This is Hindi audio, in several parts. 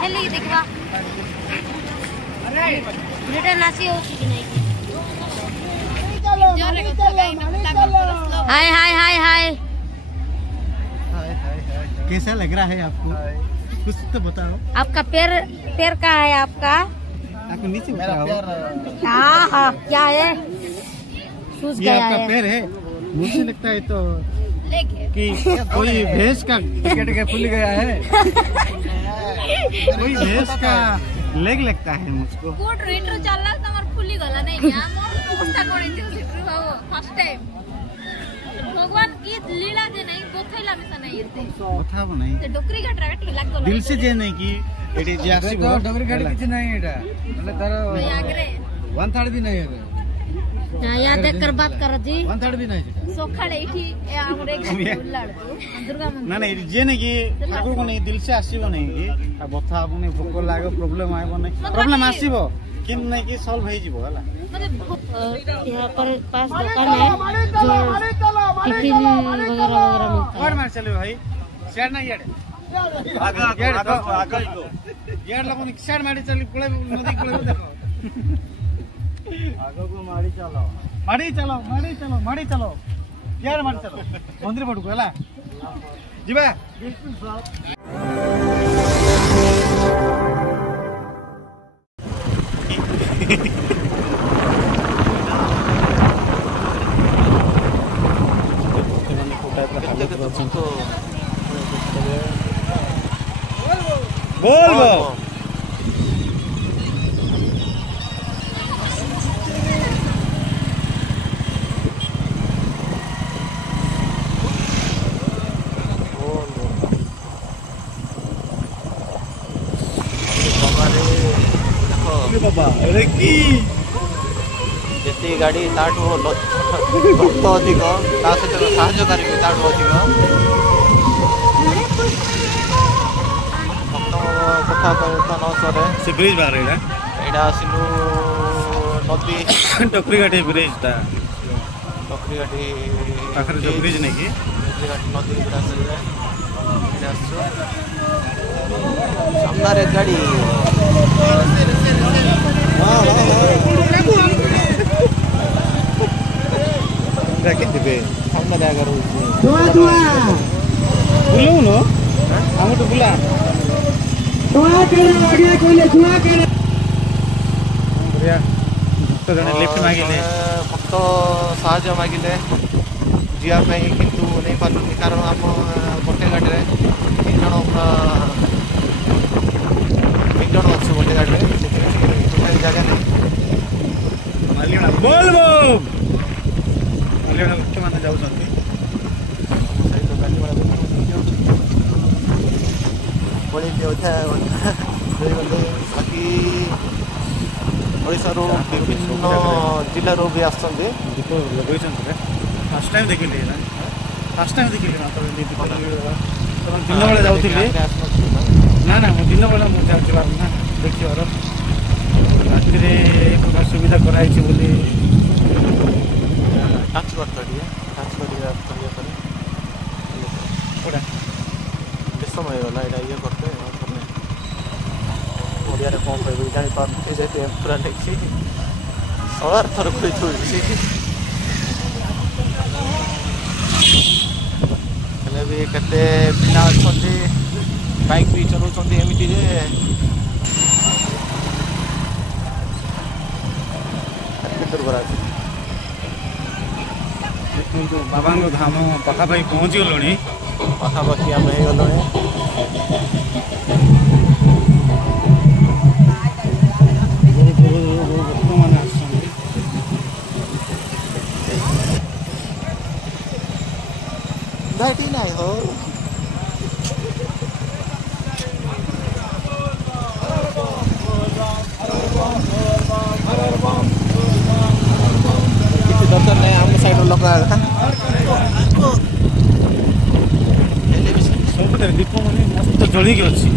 ठेली देखवा रिटर्न आसी हो कि नहीं। हाय हाय हाय हाय। कैसा लग रहा है आपको? कुछ तो बताओ। आपका पैर का है आपका? आपको नीचे बताओ। हाँ क्या है? सूज ये गया आपका है। पैर है? मुझे लगता है तो कि कोई भैंस का टिकट के फूल गया है। कोई भैंस का लेग लगता है मुझको। कोट रेट्रो चलला तमर फुली गला नहीं क्या? मोर अवस्था कोणी थियो सिट्रु बाबू फर्स्ट टाइम। भगवान की लीला जे नहीं कोथैला में से नहीं येते। कथा नहीं। ते डोकरी घाट राट लागो। दिल से जे नहीं कि एटी जे आसी तो डोकरी घाट किछ नहीं एटा मतलब तार मैं आगरे 1/3 भी नहीं है। हां याद देख कर बात कर जी। 1/3 भी नहीं है। सोखाड़े इठी ए हमरे उल्लाड़ दुर्गा मंदिर। ना नहीं जे नहीं कि ठाकुर को नहीं दिल से आसीबो नहीं कि आ बथा आपने भोक लागो प्रॉब्लम आइबो नहीं प्रॉब्लम आसीबो कि नहीं कि सॉल्व हो जिवो हला। मतलब यहाँ पर पास दुकान है जो टिफिन वगैरह मिलता है। और मार चलो भाई शेयर ना यार आगा यार लोगों ने शेयर मारी चली पुळे नदी पुळे देखो आगो को मारी चलो यार मारी चलो मंदिर पड़को हला जीवा बोल बाबा अरे की ଯେତିକି ଗାଡ଼ି ତାଠୁ ଭକ୍ତ ଅଧିକ ତା ସହିତ ସାହାଯ୍ୟକାରୀ ବି ତାଠୁ ଅଧିକ ଭକ୍ତଙ୍କ କଥା ନ ସରେ ସେ ବ୍ରିଜ ବାହାରେ ଏଇଟା ଆସିଲୁ ନଦୀ ଟୋକରୀ ଘାଟି ବ୍ରିଜଟା ଟୋକରୀ ଘାଟି ପାଖରେ ଯୋଉ ବ୍ରିଜ ନାଇଁ କି ଟୋକରୀ ଘାଟି ନଦୀ ଗୁଡ଼ା ଆସିଛୁ ସାମ୍ନାରେ ଗାଡ଼ି ଦେଖିଥିବେ ସାମ୍ନାରେ ଆଗ ରହୁଛି ବୁଲଉନ ଆମଠୁ ବୁଲା ବଢିଆ ଭକ୍ତ ଜଣେ ଲିଫ୍ଟ ମାଗିଲେ ଭକ୍ତ ସାହାଯ୍ୟ ମାଗିଲେ ଯିବା ପାଇଁ କିନ୍ତୁ ନେଇପାରିଲୁନି କାରଣ ଆମ ଗୋଟେ ଗାଡ଼ିରେ 3 ଜଣ ଅଛୁ ଗୋଟେ ଗାଡ଼ିରେ ସେଥିପାଇଁ ଜାଗା ନାହିଁ ମାଲିଣା ବୋଲ ମାଲିଣା ଲୋକମାନେ ଯାଉଛନ୍ତି ବାକି ଓଡ଼ିଶାରୁ ବିଭିନ୍ନ ଜିଲ୍ଲାରୁ ବି ଆସୁଛନ୍ତି ଦୀପ ଲଗେଇଛନ୍ତି ଫାଷ୍ଟ ଟାଇମ୍ ଦେଖିଲି ନା ଦିନବେଳେ ଯାଉଥିଲି ନା ମୁଁ ଦିନବେଳେ ମୁଁ ଯାଉଥିବାର ନା ଦେଖିବାର ରାତିରେ ସୁବିଧା କରାଯାଇଛି ବୋଲି ଟାଚ୍ କରିବା କୋଉଟା ସମୟ ହେଇଗଲା ଏଇଟା ଇଏ କରିତେ ଓଡ଼ିଆରେ କ'ଣ କହିବି ଜାଣିପାରୁନି ଯେହେତୁ ପୁରା ଲେଖି 16 ଥର କହିଦେଉଛି ହେଲେ ବି କେତେ ପିଲା ଅଛନ୍ତି ବାଇକ୍ ବି ଚଲାଉଛନ୍ତି ଏମିତି ଯେ ଦୁର୍ବଳ ଅଛି ଦେଖନ୍ତୁ ବାବାଙ୍କ ଧାମ ପାଖାପାଖି ପହଞ୍ଚିଗଲଣି ପାଖାପାଖି ଆମେ ହେଇଗଲୁଣି ଭକ୍ତମାନେ ଆସୁଛନ୍ତି ଗାଡ଼ି ନାହିଁ ହୋ କିଛି ଦରକାର ନାହିଁ ଆମ ସାଇଡ଼୍ର ଲୋକ ସବୁଥିରେ ଦୀପ ମାନେ ମସ୍ତ ଜଳିକି ଅଛି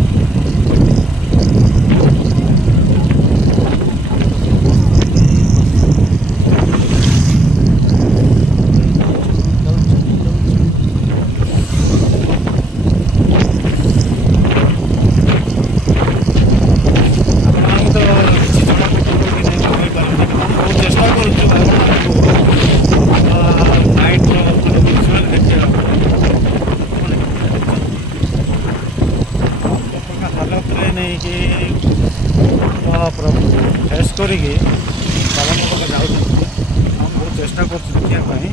चेष्टा करछु देखिया पाई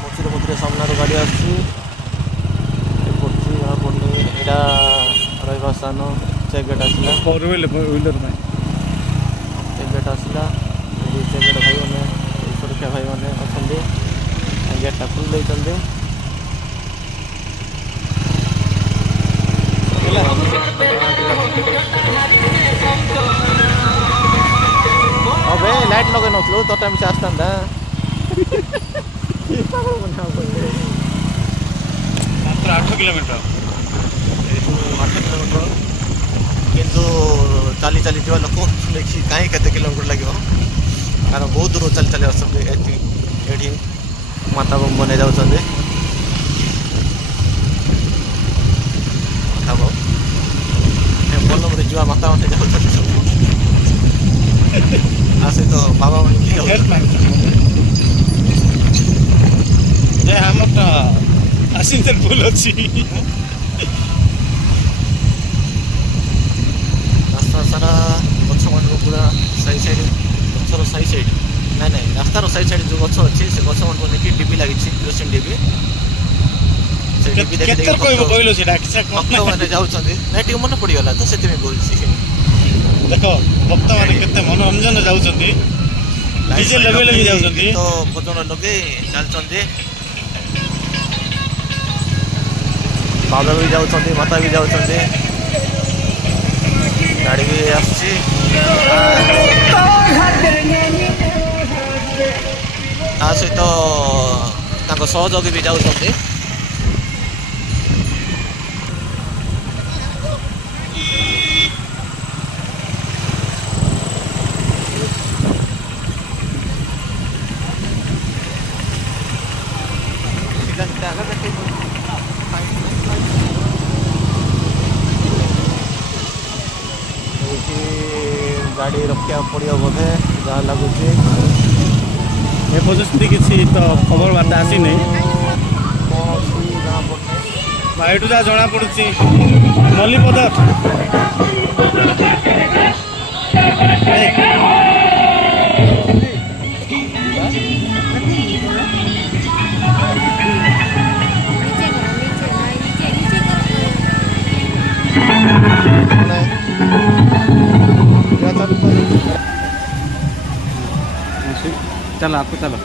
मझे मझे सामना गाड़ी आसी एटा रहा स्थान चेक गेट आसला फोर व्हीलर में चेक गेट आसला चेक गेट भाई मैंने सुरक्षा भाई मैंने अच्छा गेटा खुल देते अबे लाइट लगे नु तो टाइम से आस्ता 8 किलोमीटर किंतु चली चली जा लोक देखी कहीं केते किलोमीटर लगे कारण बहुत दूर चली चली आसती माता बने जाऊँ बलम जा माता माते जाऊँ सहित बाबा आसिंतर फुल अच्छी रास्ता सारा गच मान पूरा साइड साइड गचर साइड साइड ना ना रास्तार साइड साइड जो गच अच्छे से गच मान को डीपी लगी केरोसिन डीपी से डीपी भक्त मैंने जाऊँ मन पड़गला तो से बोल देख भक्त मैंने केते मनोरंजन जाउछंती डीजे लेवल भी जाउछंती तो भजन लगे चलछंती बाबा भी जाउछंती माता भी जाउछंती गाड़ी भी आछी ता सहित सहयोगी भी जाउछंती गाड़ी रखा पड़ो बोधे जहाँ लगुच एपर्यंत किसी तो खबर बार्ता आसी नहीं भाई जहाँ जना पड़ी मल्लीपद चलो आपको चलो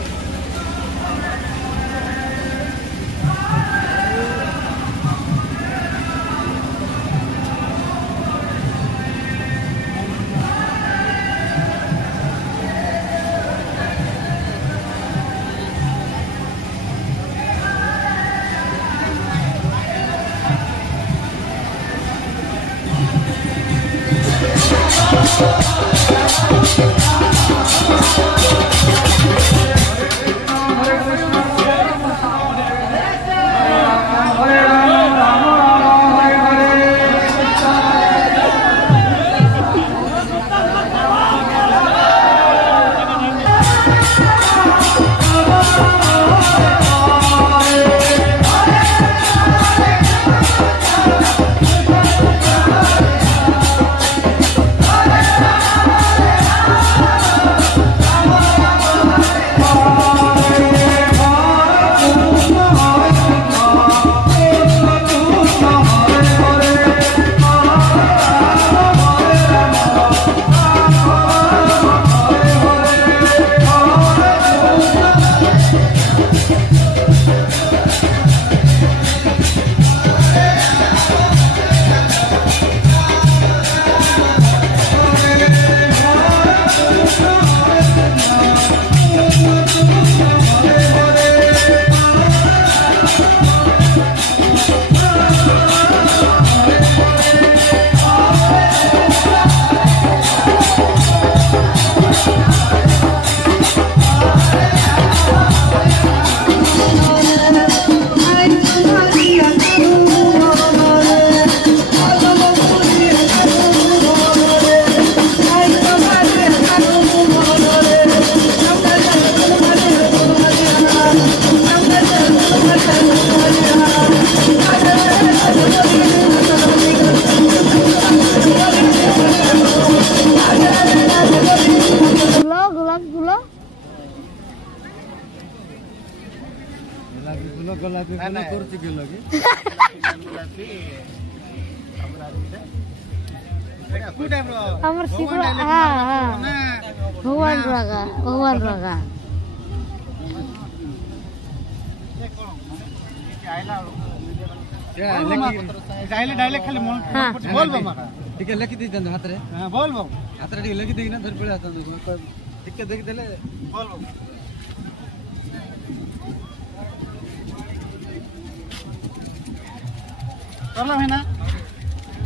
ଗୋଲାପୀ ଫୁଲ ଗୋଲାପୀ ନାଇଁ, ଫୁଲ ନାଇଁ। କରୁଛି କିଲୋ କି ଗୋଲାପୀ କୋଉ ଟାଇପର ଆମର ଶିବ ଭଗବାନ ହଁ ନା ଭଗବାନ ରଗା ଭଗବାନ ରଗା डायरेक्ट खाली मन हाँ। बोल बाबा ଟିକେ ଲେଖି ଦେଇଥାନ୍ତୁ ହାତରେ हां बोल बाबा ହାତରେ ଟିକେ ଲେଖି ଦେଇକିନା ଧରି ପଳେଇ ଆସନ୍ତୁ ଟିକେ ଦେଖିଦେଲେ बोल बाबा चलो है ना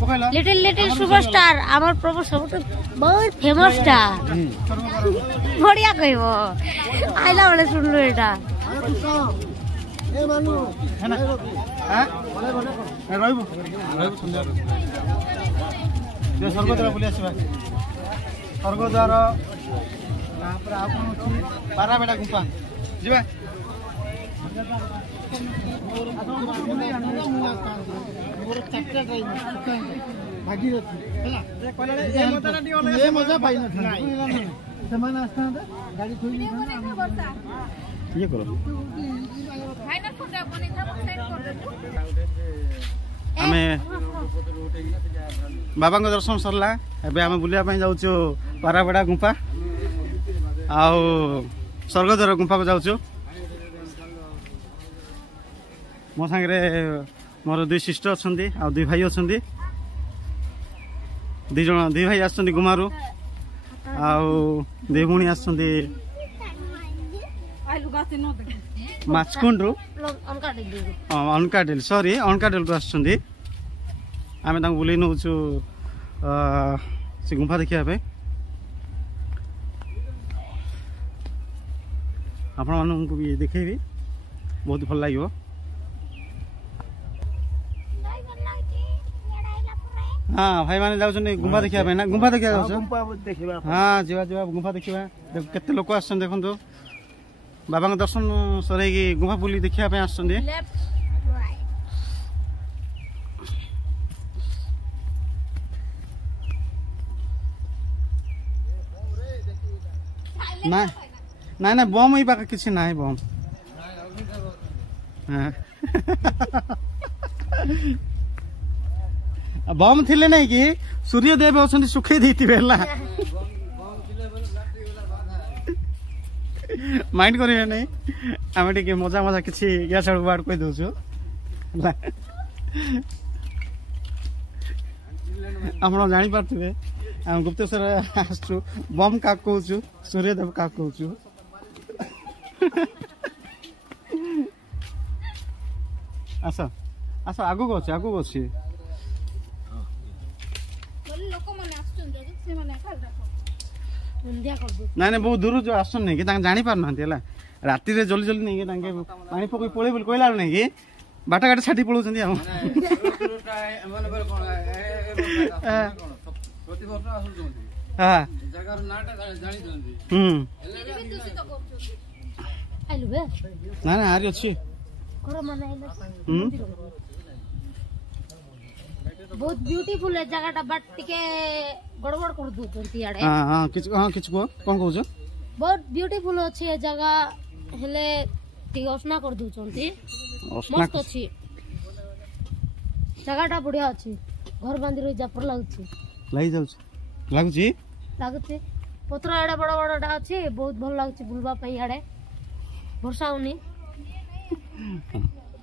पकड़ला लिटिल लिटिल सुपरस्टार आमर प्रभु सब बहुत फेमस टा बढ़िया कहबो आइला वाले सुनलो एटा है ना हां रहबो सुंदर जे स्वर्गद्वार बुली आसीबा स्वर्गद्वार तापर आपन पारा बेटा गुंपा जीवा भागीरथी ये मजा पाई न ସେମାନେ ଆସିଥାନ୍ତେ ଗାଡ଼ି ଥୋଇ ଇଏ କର ଆମେ ବାବାଙ୍କ ଦର୍ଶନ ସରିଲା ଏବେ ଆମେ ବୁଲିବା ପାଇଁ ଯାଉଛୁ ପାରାବେଡ଼ା ଗୁମ୍ଫା ଆଉ ସ୍ୱର୍ଗଦ୍ୱାର ଗୁମ୍ଫାକୁ ଯାଉଛୁ ମୋ ସାଙ୍ଗରେ ମୋର ଦୁଇ ସିଷ୍ଟର ଅଛନ୍ତି ଆଉ ଦୁଇ ଭାଇ ଅଛନ୍ତି ଦୁଇ ଭାଇ ଆସିଛନ୍ତି ଗୁମାରୁ ଆଉ ଦୁଇ ଭଉଣୀ ଆସିଛନ୍ତି ମାଛକୁଣ୍ଡରୁ ଅନକାଡିଲ ସରି ଅନକାଡିଲରୁ ଆସିଛନ୍ତି ଆମେ ତାଙ୍କୁ ବୁଲେଇ ନେଉଛୁ ସେ ଗୁମ୍ଫା ଦେଖିବା ପାଇଁ ଆପଣମାନଙ୍କୁ ବି ଦେଖେଇବି ବହୁତ ଭଲ ଲାଗିବ हाँ भाई माने जाउछन गुम्फा देखिया पे ना गुम्फा देखिया जाउछ गुम्फा देखिबा हां जीवा जीवा गुम्फा देखिबा केते लोक आछन देखंतु बाबा के दर्शन सरे की गुम्फा बुली देखिया पे आछन दे ना ना ना बम ही पाका किछि नाही बम हां बम थिले नहीं कि सूर्यदेव अच्छा सुखे देते माइंड करेंगे नहीं आम टे मजा मजा किसी गैस वार्ड कही दौचु आप जापारे आम गुप्तेश्वर आसु बम क्या कहूँ सूर्यदेव क्या कहूँ आस आस आगू अच्छे आगू अच्छे ना ना बहुत दूर जो आसन नहीं कि जानी पार ना राति रे जल्दी जल्दी नहीं कि पानी पकई पड़े बोली कहला नहीं कि बाटा घाट छाटी पलाऊँ ना ना आरी अच्छी बहुत ब्यूटीफुल है जगह बट टिके गड़बड़ कर दूचंती याडे हां किछ को कोन कहू छ बहुत ब्यूटीफुल अछि ए जगह हेले टिके osna कर दूचंती मस्त अछि जगहटा बढ़िया अछि घर बांधी रही जापर लागछि लागछि पत्र एडे बड़ बड़टा अछि बहुत भल लागछि बुलबा पई याडे वर्षा होनी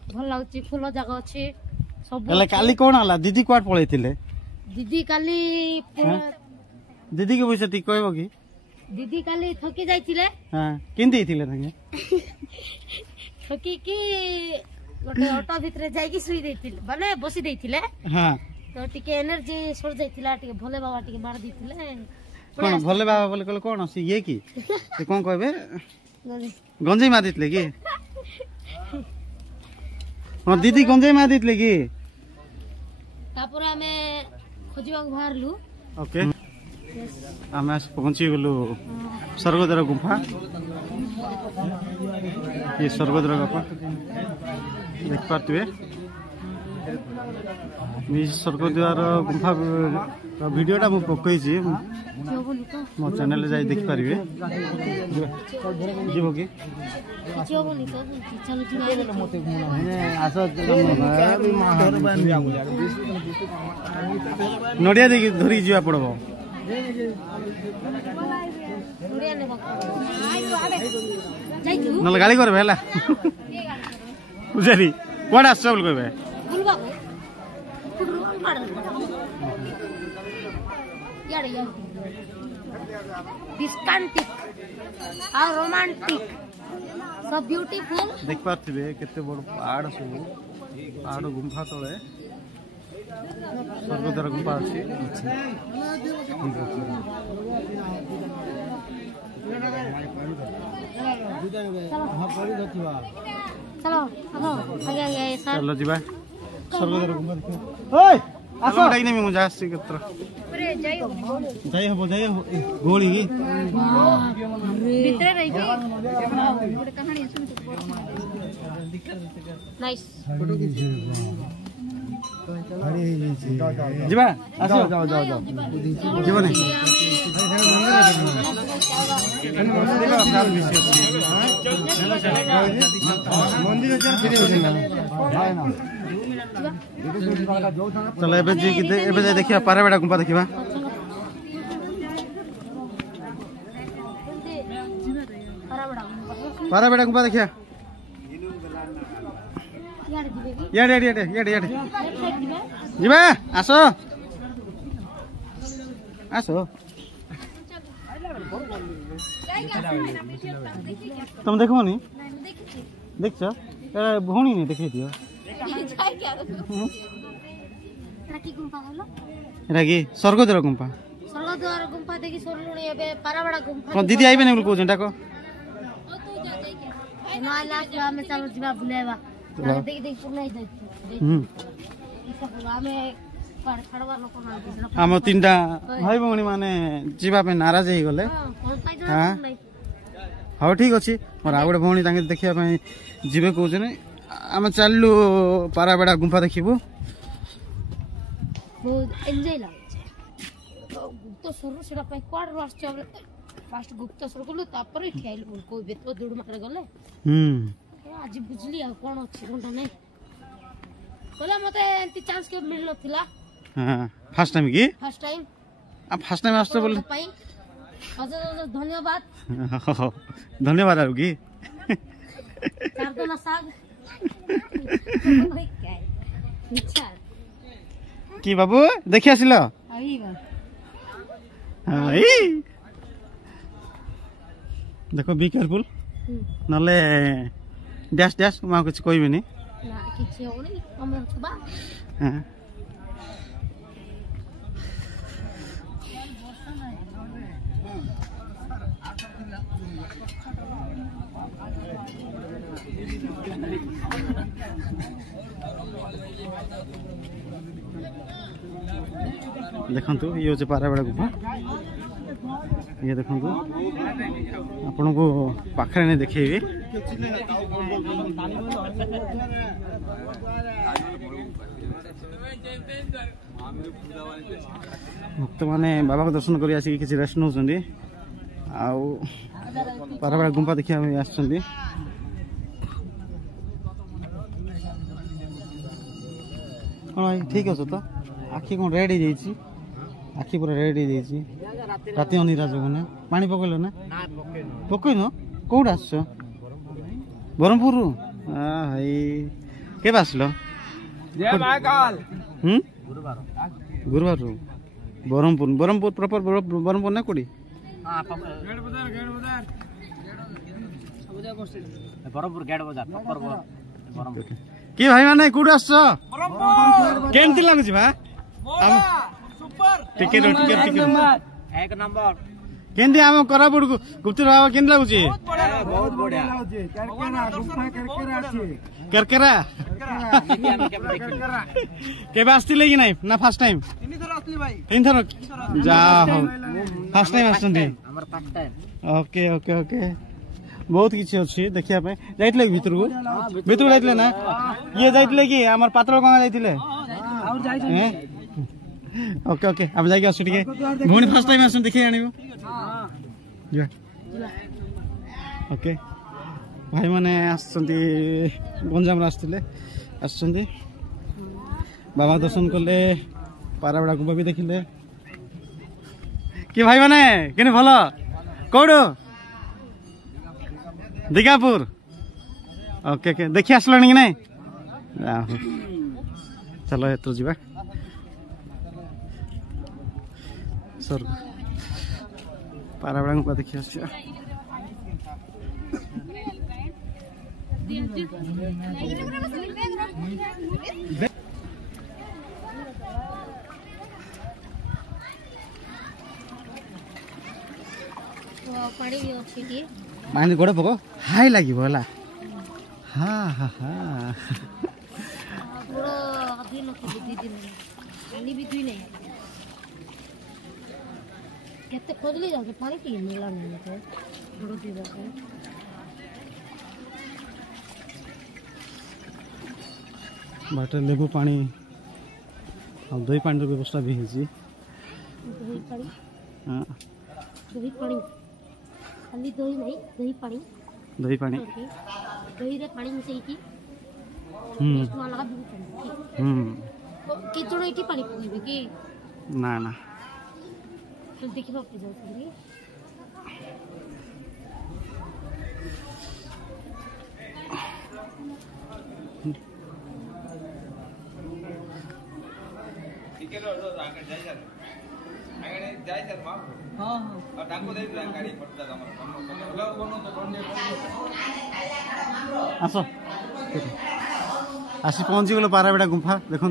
भल लागछि फुल जगह अछि काली कौन आला दीदी कुआड पळैथिले दीदी काली दीदी के पैसा ती कहबो कि दीदी काली थकी जाइथिले हां किन देथिले तांगे थकी की गोटे ऑटो भितरे जाई की सुई देथिले माने बसी देथिले हां तो टिके एनर्जी सर जाइथिला टिके भोले बाबा टिके मार देथिले कोन भोले बाबा बोले कोन सी ये की ते कोन कहबे गंजे मार देथिले की हां दीदी गंजे मार देथिले की तापर हमें खोजिबा बाहरलु ओके आम पहुंची गलु स्वर्गद्वार गुम्फा ये स्वर्गद्वार गुम्फा देख पारे स्वर्गद्वार गुंफा वीडियोटा मु पकईची मो चैनल जाई देख पारिबे जीवो की नड़िया देखी धरी जीवा पड़बो नल गाड़ी करबे हला पूजारी कोड आस बोल कहबे डिस्कांटिक और रोमांटिक सब ब्यूटीफुल देख पार्थिबे केते बड़ पहाड़ सब पहाड़ गुंफा तले स्वर्गद्वार गुंफा अछि चलो आगे आगे सर चलो जीवा स्वर्गद्वार गुंफा देखो ओय आसो डाई नेमी मु जास्ती कत्र अरे जाई हो गोली की भीतर रही गोटे कहानी सुन नाइस जीवा आसो जाओ जीवा नहीं मंदिर चलो एबे देखिया पाराबेड़ा गुंफा देखिबा पाराबेड़ा गुंफा देखिया याडे जीवा आसो तुम देखो नी देखछ भौणी नहीं देखे दियो स्वर्गद्वार गुंफा देखि सोरलुणी एबे पाराबेड़ा गुंफा दीदी आइबे नै कहू डाको हमें चलो जीवा बुलावा देखि सुनाई दे आम तीनटा भाई भौणी माने जीवा पे नाराज हो गले हाँ ठीक अच्छे मोर आ गोटे भौणी देखा जीवे कहते आम चलू पाराबेड़ा गुंफा देखबू एंजॉय लागे गुप्तेश्वर सेटा पई क्वाड रस फास्ट गुप्तेश्वर गलु तापर ठियाइल को बेत दुड मारे गले आज बुझली आ कोन अछि कोनटा नै बोला मते एंती चांस के मिल नथिला हां फर्स्ट टाइम की फर्स्ट टाइम आस्ते बोले धन्यवाद धन्यवाद आरु की चारदना साग की बाबू देखि आसिल देखो बी केयरफुल नले डैश डैश मैं कुछ कोई भी नहीं देखंतु ये होचे पाराबेड़ा गुफा ये देखंतु आपन को पाखरे ने देखेबे भक्त माने बाबा को दर्शन करी आसी किछि रेस्ट नउछंदी आ पाराबेड़ा गुफा देखिया आछंदी कोन ठीक है तो आखि कोन रेड हो जाइछि आखि पूरा रेड हो जाइछि राति अनिरा जगने पानी पकइलो ना पकइनो कोड आछो बरमपुर हाई के बासलो जय महाकाल गुरुवार बरमपुर प्रॉपर बरमपुर ना कोडी हां गेट बाजार बरमपुर गेट बाजार प्रॉपर बरमपुर की भाई माने कोड आछो बरमपुर केमती लागुछि भा सुपर टिकेट एक नंबर केंदी आम करापुर गुप्त बाबा केंदी लागुछि बहुत बढ़िया लागुछि करकरा केबे आस्तिले कि नाही ना फर्स्ट टाइम तीन थर आस्तिले भाई तीन थर जा हो फर्स्ट टाइम आछंती हमर first time okay okay okay बहुत किसी अच्छी देखिया पे जाइतले भीतर को जाइतले ना ये जाइतले कि हमर पात्र गंगा जाइतले और जाई ओके ओके अब जाइके आसु टिके भूणी फर्स्ट टाइम आसु देखि आनिबो जा ओके भाई माने आसछन्ती गंजाम आसथिले आसछन्ती बाबा दर्शन करले पाराबड़ा गुम्फा भी देखिले कि भाई माने केने भलो कोडो दीघापुर ओके ओके देखि आसलनी कि नै चलो एतो जीवा सर पाराबड़ा गुम्फा देखि आछ पानी गोड़ पको हाई लगी बोला हाँ हाँ हाँ केते खोजली जाके पानी पी मिला नहीं तो गोड़ पीबा के बाटे लेबू पानी और दही पानी व्यवस्था भी है दही पानी हाँ दही पानी खाली दही नहीं दही पानी दही रे पानी मिसई की टेस्ट वाला भी कितनो एटी पानी पीबे की ना ना तो देखिबा पे जाऊ छी आस आसी पहुँची गल पाराबेड़ा गुम्फा देखु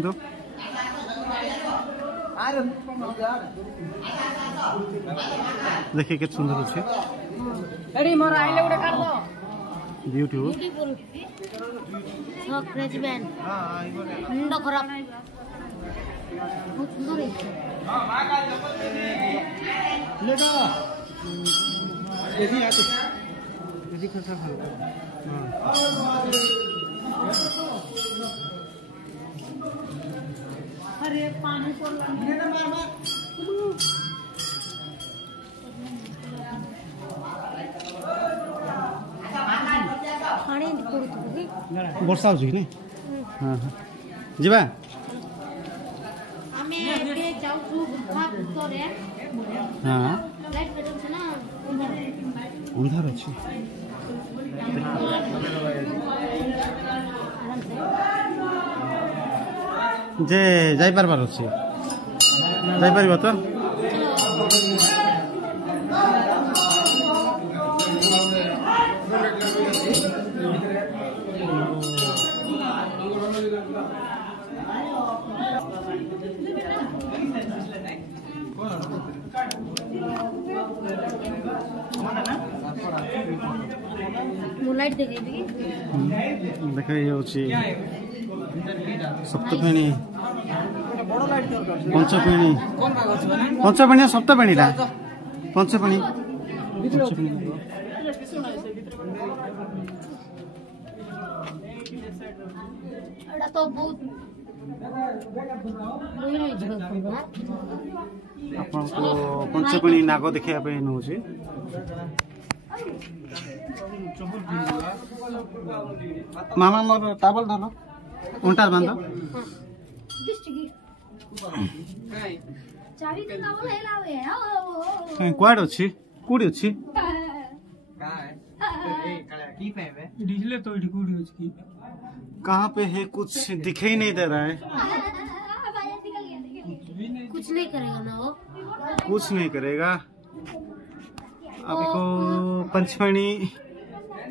देखिए के सुंदर अच्छे ब्यूटीफुल फ्रेश मैन मुंड खराब बहुत सुंदर है अरे पानी को वर्षा हो कि हाँ हाँ जीवा हाँ अंधार अच्छे जे जाई पारबार अच्छे जाई पारिबो तो लाइट देखेबी देखाई होची सप्तपेणी पंचपेणी पंचपेणी सप्तपेणी रा पंचपेणी एटा तो बहुत आपको पंचपेणी नाग देखा नौ मामा मोर टावल धर उंटार बांध क्वाड अच्छी कौड़ी अच्छी कहाँ पे है कुछ दिखाई नहीं दे रहा है कुछ नहीं करेगा ना वो कुछ नहीं करेगा अभी को पंचपेणी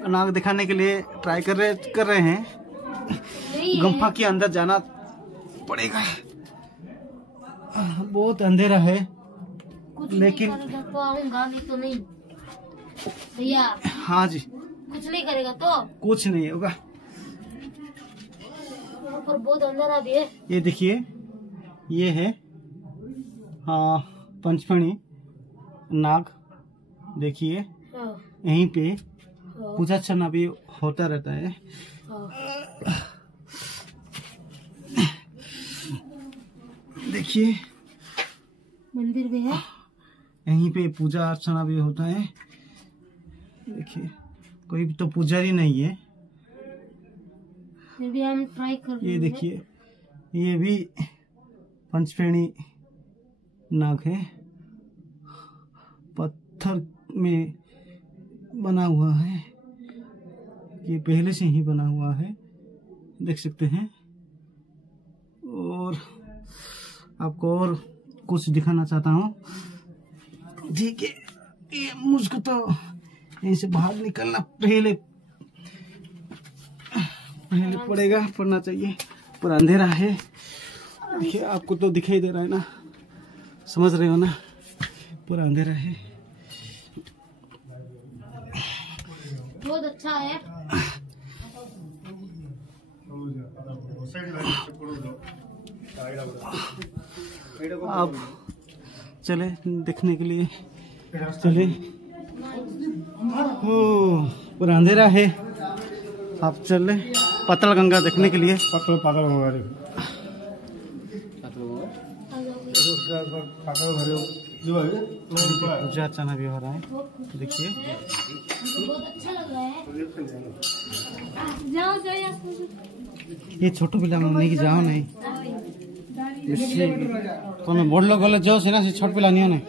नाग दिखाने के लिए ट्राई कर रहे हैं गुम्फा के अंदर जाना पड़ेगा बहुत अंधेरा है लेकिन तो आऊंगा नहीं तो नहीं भैया हाँ जी कुछ नहीं करेगा तो कुछ नहीं होगा पर बहुत अंधेरा भी है ये देखिए ये है पंचपेणी नाग देखिए यहीं पे पूजा अर्चना भी होता रहता है। देखिए मंदिर भी है, यहीं पे पूजा अर्चना भी होता है। देखिए कोई भी तो पुजारी नहीं है। फिर भी हम ट्राई कर रहे ये हैं। देखिए ये भी पंचफेणी नाग है, पत्थर में बना हुआ है। ये पहले से ही बना हुआ है, देख सकते हैं। और आपको और कुछ दिखाना चाहता हूँ। ठीक है, ये मुझको तो यहीं से बाहर निकलना पहले पड़ना चाहिए। पूरा अंधेरा है। देखिए आपको तो दिखाई दे रहा है ना, समझ रहे हो ना, पूरा अंधेरा है। बहुत अच्छा है। आप चले देखने के लिए, चले। ओ पूरा अंधेरा है, आप चले पाताल गंगा देखने के लिए। पूजा अर्चना भी हो रहा है, देखिए। बहुत अच्छा लग रहा है। जाओ ये छोटो पिला नहीं जाओ नहीं, तुम बड़ लोग गले जाओ सीना से, छोट पिला नहीं।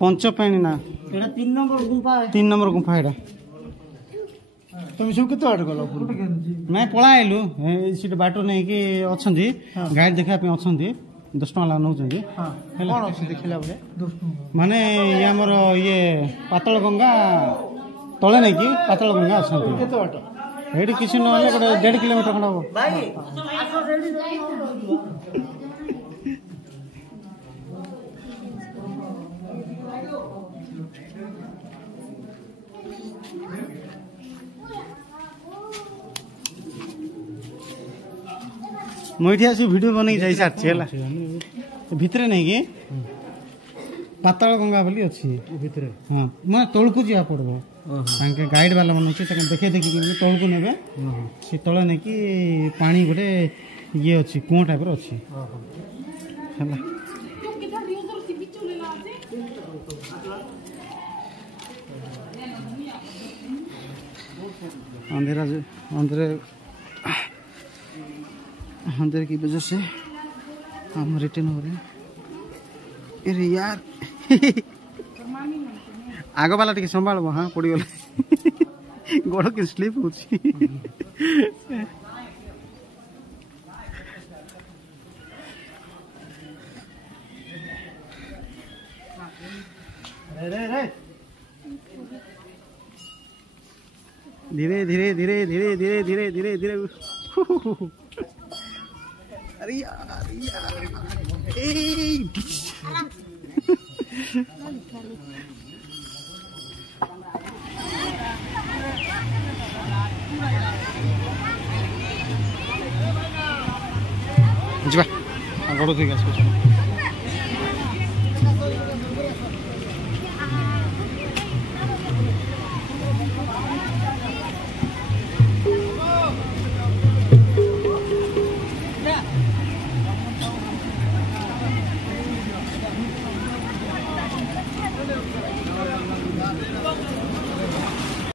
पंचपेणी ना 3 नंबर गुंफा है। तुम सब केत आड़ गल? मैं पला आइलु सीट बाटो नहीं कि अच्छी गाइड देखा अच्छा 10 टका नौ माने ये आमर ये पाताल गंगा तले नहीं कि पाताल गंगा अच्छा ये किसी ना 1.5 किलोमीटर खंड हम। मुझे आसी वीडियो बन जाई सारछि हला भितरे नहीं कि पाताल गंगा बोली अच्छी भितरे। हाँ मैं तौलकू जा पड़ो तांके गाइड वाला मन अच्छे देखे देखी तौलकू नेबे से तले नहीं कि पानी गोटे ये अच्छी कुआं टाइप अच्छी हला। अंधेरा अंधेरे की वजह से हम रिटर्न हो रहे हैं। अरे यार आग वाला टी संभाल हाँ पड़ी गले गोड़ की स्लीप हो। धीरे धीरे धीरे धीरे धीरे धीरे धीरे धीरे। अरे यार ଯିବା ଗୋଡ଼ ଧୋଇକି ଆସିବ।